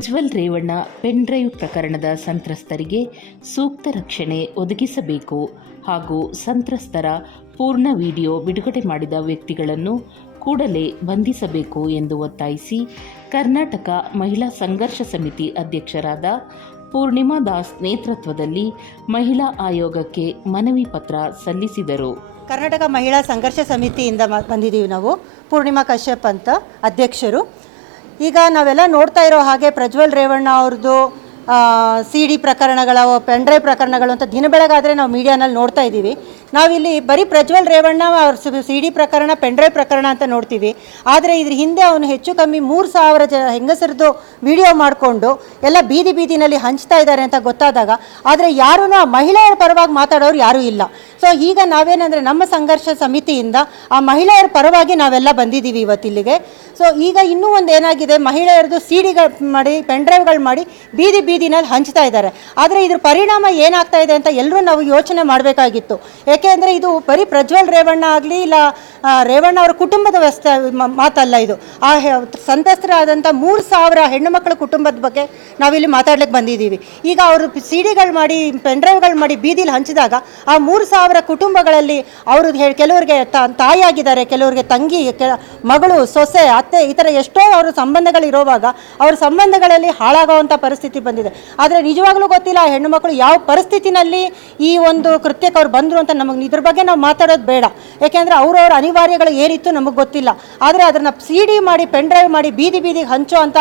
Revanna pen drive ಪ್ರಕರಣದ ಸಂತ್ರಸ್ತರಿಗೆ ಸೂಕ್ತ ರಕ್ಷಣೆ ಒದಗಿಸಬೇಕು ಹಾಗೂ ಸಂತ್ರಸ್ತರ ಪೂರ್ಣ ವಿಡಿಯೋ ಬಿಡುಗಡೆ ಮಾಡಿದ ವ್ಯಕ್ತಿಗಳನ್ನು ಕೂಡಲೇ ಬಂಧಿಸಬೇಕು ಎಂದು ಒತ್ತಾಯಿಸಿ ಕರ್ನಾಟಕ ಮಹಿಳಾ ಸಂಘರ್ಷ ಸಮಿತಿ ಅಧ್ಯಕ್ಷರಾದ ಪೂರ್ಣಿಮಾ ದಾಸ್ ನೇತೃತ್ವದಲ್ಲಿ ಮಹಿಳಾ ಆಯೋಗಕ್ಕೆ ಮನವಿ ಪತ್ರ ಸಲ್ಲಿಸಿದರು. ಕರ್ನಾಟಕ ಮಹಿಳಾ ಸಂಘರ್ಷ ಸಮಿತಿಯಿಂದ ಬಂದಿದ್ದೀವಿ ನಾವು. ಪೂರ್ಣಿಮಾ ಕಶ್ಯಪ್ ಅಂತ ಅಧ್ಯಕ್ಷರು. ಈಗ ನಾವೆಲ್ಲ ನೋಡ್ತಾ ಇರೋ ಹಾಗೆ ಪ್ರಜ್ವಲ್ ರೇವಣ್ಣ ಅವ್ರದ್ದು ಸಿ ಡಿ ಪ್ರಕರಣಗಳ ಪೆನ್ಡ್ರೈವ್ ಪ್ರಕರಣಗಳು ಅಂತ ದಿನ ಬೆಳಗಾದರೆ ನಾವು ಮೀಡಿಯಾನಲ್ಲಿ ನೋಡ್ತಾ ಇದ್ದೀವಿ. ನಾವಿಲ್ಲಿ ಬರೀ ಪ್ರಜ್ವಲ್ ರೇವಣ್ಣ ಅವ್ರ ಸಿ ಡಿ ಪ್ರಕರಣ ಪೆನ್ಡ್ರೈವ್ ಪ್ರಕರಣ ಅಂತ ನೋಡ್ತೀವಿ. ಆದರೆ ಇದ್ರ ಹಿಂದೆ ಅವನು ಹೆಚ್ಚು ಕಮ್ಮಿ ಮೂರು ಸಾವಿರ ಜ, ಹೆಂಗಸರದ್ದು ವಿಡಿಯೋ ಮಾಡಿಕೊಂಡು ಎಲ್ಲ ಬೀದಿ ಬೀದಿನಲ್ಲಿ ಹಂಚ್ತಾ ಇದ್ದಾರೆ ಅಂತ ಗೊತ್ತಾದಾಗ, ಆದರೆ ಯಾರೂ ಆ ಮಹಿಳೆಯರ ಪರವಾಗಿ ಮಾತಾಡೋರು ಯಾರೂ ಇಲ್ಲ. ಸೊ ಈಗ ನಾವೇನಂದರೆ ನಮ್ಮ ಸಂಘರ್ಷ ಸಮಿತಿಯಿಂದ ಆ ಮಹಿಳೆಯರ ಪರವಾಗಿ ನಾವೆಲ್ಲ ಬಂದಿದ್ದೀವಿ ಇವತ್ತಿಲ್ಲಿಗೆ. ಸೊ ಈಗ ಇನ್ನೂ ಒಂದು ಏನಾಗಿದೆ? ಮಹಿಳೆಯರದು ಸೀಡಿಗಳು ಮಾಡಿ ಮಾಡಿ ಪೆನ್ಡ್ರೈವ್ಗಳು ಮಾಡಿ ಬೀದಿ ಬೀದಿನಲ್ಲಿ ಹಂಚ್ತಾ ಇದ್ದಾರೆ. ಆದರೆ ಇದ್ರ ಪರಿಣಾಮ ಏನಾಗ್ತಾ ಇದೆ ಅಂತ ಎಲ್ಲರೂ ನಾವು ಯೋಚನೆ ಮಾಡಬೇಕಾಗಿತ್ತು. ಏಕೆಂದರೆ ಇದು ಬರೀ ಪ್ರಜ್ವಲ್ ರೇವಣ್ಣ ಆಗಲಿ ಇಲ್ಲ ರೇವಣ್ಣ ಅವರ ಕುಟುಂಬದ ವ್ಯವಸ್ಥೆ ಮಾತಲ್ಲ ಇದು. ಆ ಸಂತಸ್ತರಾದಂಥ ಮೂರು ಸಾವಿರ ಹೆಣ್ಣುಮಕ್ಕಳ ಕುಟುಂಬದ ಬಗ್ಗೆ ನಾವಿಲ್ಲಿ ಮಾತಾಡ್ಲಿಕ್ಕೆ ಬಂದಿದ್ದೀವಿ. ಈಗ ಅವರು ಸಿಡಿಗಳು ಮಾಡಿ ಮಾಡಿ ಪೆನ್ಡ್ರೈವ್ಗಳು ಮಾಡಿ ಬೀದಿಲಿ ಹಂಚಿದಾಗ ಆ ಮೂರು ಸಾವಿರ ಕುಟುಂಬಗಳಲ್ಲಿ ಅವರು ಕೆಲವರಿಗೆ ತಾಯಿಯಾಗಿದ್ದಾರೆ, ಕೆಲವರಿಗೆ ತಂಗಿ ಮಗಳು, ಸೊಸೆ, ಅತ್ತೆ, ಈ ಥರ ಎಷ್ಟೋ ಅವರ ಸಂಬಂಧಗಳಿರುವಾಗ ಅವ್ರ ಸಂಬಂಧಗಳಲ್ಲಿ ಹಾಳಾಗುವಂಥ ಪರಿಸ್ಥಿತಿ ಬಂದಿದೆ. ಆದರೆ ನಿಜವಾಗ್ಲೂ ಗೊತ್ತಿಲ್ಲ ಹೆಣ್ಣು ಮಕ್ಕಳು ಯಾವ ಪರಿಸ್ಥಿತಿನಲ್ಲಿ ಈ ಒಂದು ಕೃತ್ಯಕ್ಕೆ ಅವ್ರು ಬಂದರು ಅಂತ ನಮಗೆ, ಇದ್ರ ಬಗ್ಗೆ ನಾವು ಮಾತಾಡೋದು ಬೇಡ. ಯಾಕೆಂದರೆ ಅವ್ರವ್ರ ಅನಿವಾರ್ಯಗಳು ಏನಿತ್ತು ನಮಗೆ ಗೊತ್ತಿಲ್ಲ. ಆದರೆ ಅದನ್ನು ಸಿ ಡಿ ಮಾಡಿ ಪೆನ್ ಡ್ರೈವ್ ಮಾಡಿ, ಬೀದಿ ಬೀದಿಗೆ ಹಂಚೋ ಅಂತ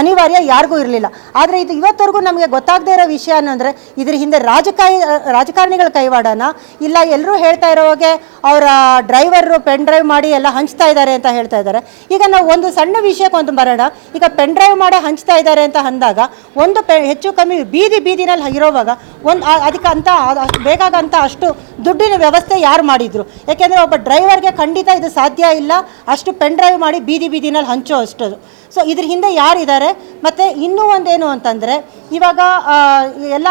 ಅನಿವಾರ್ಯ ಯಾರಿಗೂ ಇರಲಿಲ್ಲ. ಆದರೆ ಇದು ಇವತ್ತವರೆಗೂ ನಮಗೆ ಗೊತ್ತಾಗದೇ ಇರೋ ವಿಷಯ ಅನ್ನೋಂದರೆ ಇದ್ರ ಹಿಂದೆ ರಾಜಕಾಯಿ, ರಾಜಕಾರಣಿಗಳ ಕೈವಾಡನ ಇಲ್ಲ ಎಲ್ಲರೂ ಹೇಳ್ತಾ ಇರೋ ಹಾಗೆ ಅವರ ಡ್ರೈವರು ಪೆನ್ ಡ್ರೈವ್ ಮಾಡಿ ಎಲ್ಲ ಹಂಚ್ತಾ ಇದ್ದಾರೆ ಅಂತ ಹೇಳ್ತಾ ಇದ್ದಾರೆ. ಈಗ ನಾವು ಒಂದು ಸಣ್ಣ ವಿಷಯಕ್ಕೆ ಒಂದು ಬರೋಣ. ಈಗ ಪೆನ್ ಡ್ರೈವ್ ಮಾಡಿ ಹಂಚ್ತಾ ಇದ್ದಾರೆ ಅಂತ ಅಂದಾಗ, ಒಂದು ಪೆ ಹೆಚ್ಚು ಕಮ್ಮಿ ಬೀದಿ ಬೀದಿನಲ್ಲಿ ಇರೋವಾಗ ಒಂದು ಅದಕ್ಕೆ ಅಂತ ಅಷ್ಟು ಬೇಕಾಗ ಅಂತ ಅಷ್ಟು ದುಡ್ಡಿನ ವ್ಯವಸ್ಥೆ ಯಾರು ಮಾಡಿದ್ರು? ಯಾಕೆಂದರೆ ಒಬ್ಬ ಡ್ರೈವರ್ಗೆ ಖಂಡಿತ ಇದು ಸಾಧ್ಯ ಇಲ್ಲ. ಅಷ್ಟು ಪೆನ್ ಡ್ರೈವ್ ಮಾಡಿ ಬೀದಿ ಬೀದಿನಲ್ಲಿ ಹಂಚೋ ಅಷ್ಟು. ಸೊ ಇದ್ರ ಹಿಂದೆ ಯಾರಿದ್ದಾರೆ? ಮತ್ತು ಇನ್ನೂ ಒಂದೇನು ಅಂತಂದರೆ, ಇವಾಗ ಎಲ್ಲ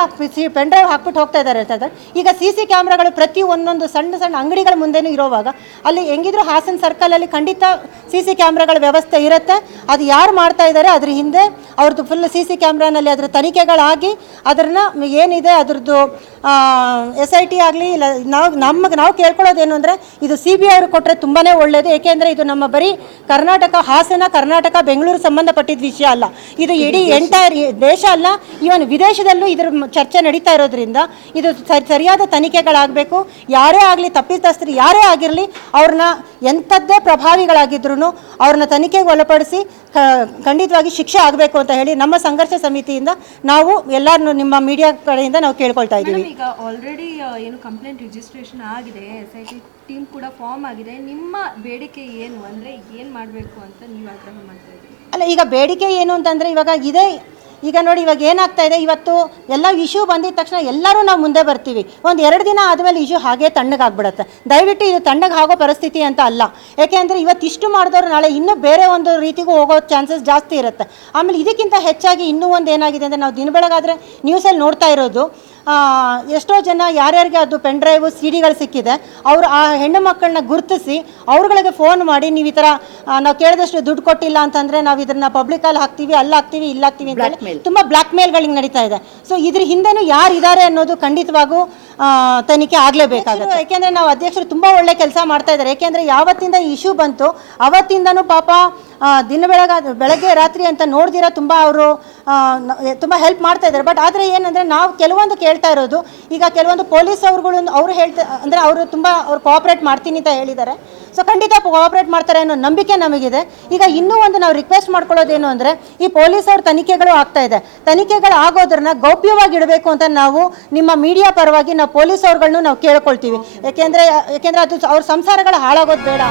ಪೆನ್ ಡ್ರೈವ್ ಹಾಕ್ಬಿಟ್ಟು ಹೋಗ್ತಾ ಇದ್ದಾರೆ ಅಂತಂದ್ರೆ ಈಗ ಸಿ ಸಿ ಕ್ಯಾಮ್ರಾಗಳು ಪ್ರತಿ ಒಂದೊಂದು ಸಣ್ಣ ಸಣ್ಣ ಅಂಗಡಿಗಳ ಮುಂದೆನೂ ಇರೋವಾಗ ಅಲ್ಲಿ ಹೆಂಗಿದ್ರು ಹಾಸನ ಸರ್ಕಲಲ್ಲಿ ಖಂಡಿತ ಸಿ ಸಿ ಕ್ಯಾಮ್ರಾಗಳ ವ್ಯವಸ್ಥೆ ಇರುತ್ತೆ. ಅದು ಯಾರು ಮಾಡ್ತಾ ಇದ್ದಾರೆ ಅದ್ರ ಹಿಂದೆ ಅವ್ರದ್ದು ಫುಲ್ ಸಿ ಸಿ ಕ್ಯಾಮ್ರಾನಲ್ಲಿ ಅದರ ತನಿಖೆಗಳಾಗಿ ಅದನ್ನು ಏನಿದೆ ಅದರದ್ದು ಎಸ್ ಐ ಟಿ ಆಗಲಿ ಇಲ್ಲ ನಾವು ನಮಗೆ ನಾವು ಕೇಳ್ಕೊಳ್ಳೋದೇನು ಅಂದರೆ ಇದು ಸಿ ಬಿ ಐ ಅವರು ಕೊಟ್ಟರೆ ತುಂಬಾ ಒಳ್ಳೆಯದು ಏಕೆಂದರೆ ಇದು ನಮ್ಮ ಬರೀ ಕರ್ನಾಟಕ ಹಾಸನ ಕರ್ನಾಟಕ ಬೆಂಗಳೂರು ಸಂಬಂಧಪಟ್ಟಿದ್ದ ವಿಷಯ ಅಲ್ಲ. ಇದು ಇಡೀ ಎಂಟೈರ್ ದೇಶ ಅಲ್ಲ. ಇವನ್ ವಿದೇಶದಲ್ಲೂ ಇದ್ರ ಚರ್ಚೆ ನಡೀತಾ ಇರೋದ್ರಿಂದ ಇದು ಸರಿ- ಸರಿಯಾದ ತನಿಖೆಗಳಾಗಬೇಕು. ಯಾರೇ ಆಗಲಿ ತಪ್ಪಿತಸ್ಥರು ಯಾರೇ ಆಗಿರಲಿ ಅವ್ರನ್ನ ಎಂಥದ್ದೇ ಪ್ರಭಾವಿಗಳಾಗಿದ್ರು ಅವ್ರನ್ನ ತನಿಖೆಗೆ ಒಳಪಡಿಸಿ ಖಂಡಿತವಾಗಿ ಶಿಕ್ಷೆ ಆಗಬೇಕು ಅಂತ ಹೇಳಿ ನಮ್ಮ ಸಂಘರ್ಷ ಸಮಿತಿಯಿಂದ ನಾವು ಎಲ್ಲರನ್ನು ನಿಮ್ಮ ಮೀಡಿಯಾ ಕಡೆಯಿಂದ ನಾವು ಕೇಳ್ಕೊಳ್ತಾ ಇದ್ದೀವಿ. ಈಗ ಆಲ್ರೆಡಿ ಏನು ಕಂಪ್ಲೇಂಟ್ ರಿಜಿಸ್ಟ್ರೇಷನ್ ಆಗಿದೆ ಎಸ್ ಐ ಟಿ ಟೀಮ್ ಕೂಡ ಫಾರ್ಮ್ ಆಗಿದೆ. ನಿಮ್ಮ ಬೇಡಿಕೆ ಏನು? ಅಂದರೆ ಏನು ಮಾಡಬೇಕು ಅಂತ ನೀವು ಆಗ್ರಹ ಮಾಡ್ತಾ ಇದ್ದೀರಿ? ಅಲ್ಲ ಈಗ ಬೇಡಿಕೆ ಏನು ಅಂತಂದರೆ ಇವಾಗ ಇದೇ ಈಗ ನೋಡಿ ಇವಾಗ ಏನಾಗ್ತಾ ಇದೆ? ಇವತ್ತು ಎಲ್ಲ ಇಶ್ಯೂ ಬಂದಿದ ತಕ್ಷಣ ಎಲ್ಲರೂ ನಾವು ಮುಂದೆ ಬರ್ತೀವಿ. ಒಂದು ಎರಡು ದಿನ ಆದಮೇಲೆ ಇಶ್ಯೂ ಹಾಗೆ ತಣ್ಣಗಾಗ್ಬಿಡುತ್ತೆ. ದಯವಿಟ್ಟು ಇದು ತಣ್ಣಗೆ ಆಗೋ ಪರಿಸ್ಥಿತಿ ಅಂತ ಅಲ್ಲ. ಯಾಕೆಂದರೆ ಇವತ್ತು ಇಷ್ಟು ಮಾಡಿದವರು ನಾಳೆ ಇನ್ನೂ ಬೇರೆ ಒಂದು ರೀತಿಗೂ ಹೋಗೋ ಚಾನ್ಸಸ್ ಜಾಸ್ತಿ ಇರುತ್ತೆ. ಆಮೇಲೆ ಇದಕ್ಕಿಂತ ಹೆಚ್ಚಾಗಿ ಇನ್ನೂ ಒಂದು ಏನಾಗಿದೆ ಅಂದರೆ ನಾವು ದಿನ ಬೆಳಗಾದರೆ ನ್ಯೂಸಲ್ಲಿ ನೋಡ್ತಾ ಇರೋದು ಎಷ್ಟೋ ಜನ ಯಾರ್ಯಾರಿಗೆ ಅದು ಪೆನ್ ಡ್ರೈವು ಸಿ ಡಿಗಳು ಸಿಕ್ಕಿದೆ, ಅವರು ಆ ಹೆಣ್ಣು ಮಕ್ಕಳನ್ನ ಗುರುತಿಸಿ ಅವ್ರುಗಳಿಗೆ ಫೋನ್ ಮಾಡಿ ನೀವು ಈ ಥರ ನಾವು ಕೇಳಿದಷ್ಟು ದುಡ್ಡು ಕೊಟ್ಟಿಲ್ಲ ಅಂತಂದರೆ ನಾವು ಇದನ್ನು ಪಬ್ಲಿಕಲ್ಲಿ ಹಾಕ್ತೀವಿ, ಅಲ್ಲಿ ಹಾಕ್ತೀವಿ, ಇಲ್ಲಿ ಹಾಕ್ತೀವಿ ಅಂತ ಹೇಳಿ ತುಂಬ ಬ್ಲ್ಯಾಕ್ ಮೇಲ್ಗಳಿಗೆ ನಡೀತಾ ಇದೆ. ಸೊ ಇದ್ರ ಹಿಂದೆನೂ ಯಾರು ಇದ್ದಾರೆ ಅನ್ನೋದು ಖಂಡಿತವಾಗೂ ಆ, ತನಿಖೆ ಆಗಲೇಬೇಕಾಗುತ್ತೆ. ಯಾಕೆಂದ್ರೆ ನಾವು ಅಧ್ಯಕ್ಷರು ತುಂಬಾ ಒಳ್ಳೆ ಕೆಲಸ ಮಾಡ್ತಾ ಇದ್ದಾರೆ ಯಾಕೆಂದ್ರೆ ಯಾವತ್ತಿಂದ ಇಶ್ಯೂ ಬಂತು ಅವತ್ತಿಂದನೂ ಪಾಪ ಆ, ದಿನ ಬೆಳಗ ಬೆಳಗ್ಗೆ ರಾತ್ರಿ ಅಂತ ನೋಡ್ದಿರ ತುಂಬಾ ಅವರು ತುಂಬಾ ಹೆಲ್ಪ್ ಮಾಡ್ತಾ ಇದ್ದಾರೆ ಬಟ್ ಆದ್ರೆ ಏನಂದ್ರೆ ನಾವು ಕೆಲವೊಂದು ಕೇಳ್ತಾ ಇರೋದು ಈಗ ಕೆಲವೊಂದು ಪೊಲೀಸ್ ಅವ್ರುಗಳು ಅವ್ರು ಹೇಳ್ತಾ ಅಂದ್ರೆ ಅವರು ತುಂಬಾ ಅವ್ರು ಕೋಆಪರೇಟ್ ಮಾಡ್ತೀನಿ ಅಂತ ಹೇಳಿದ್ದಾರೆ. ಸೊ ಖಂಡಿತ ಕೋಆಪರೇಟ್ ಮಾಡ್ತಾರೆ ಅನ್ನೋ ನಂಬಿಕೆ ನಮಗಿದೆ. ಈಗ ಇನ್ನೂ ಒಂದು ನಾವು ರಿಕ್ವೆಸ್ಟ್ ಮಾಡ್ಕೊಳ್ಳೋದೇನು ಅಂದರೆ ಈ ಪೊಲೀಸ್ ಅವ್ರ ತನಿಖೆಗಳು ಆಗ್ತಾ ಇದೆ. ತನಿಖೆಗಳು ಆಗೋದ್ರನ್ನ ಗೌಪ್ಯವಾಗಿ ಇಡಬೇಕು ಅಂತ ನಾವು ನಿಮ್ಮ ಮೀಡಿಯಾ ಪರವಾಗಿ ನಾವು ಪೊಲೀಸ್ ಅವ್ರಗಳನ್ನೂ ನಾವು ಕೇಳ್ಕೊಳ್ತೀವಿ. ಯಾಕೆಂದರೆ, ಯಾಕೆಂದ್ರೆ ಅದು ಅವ್ರ ಸಂಸಾರಗಳು ಹಾಳಾಗೋದು ಬೇಡ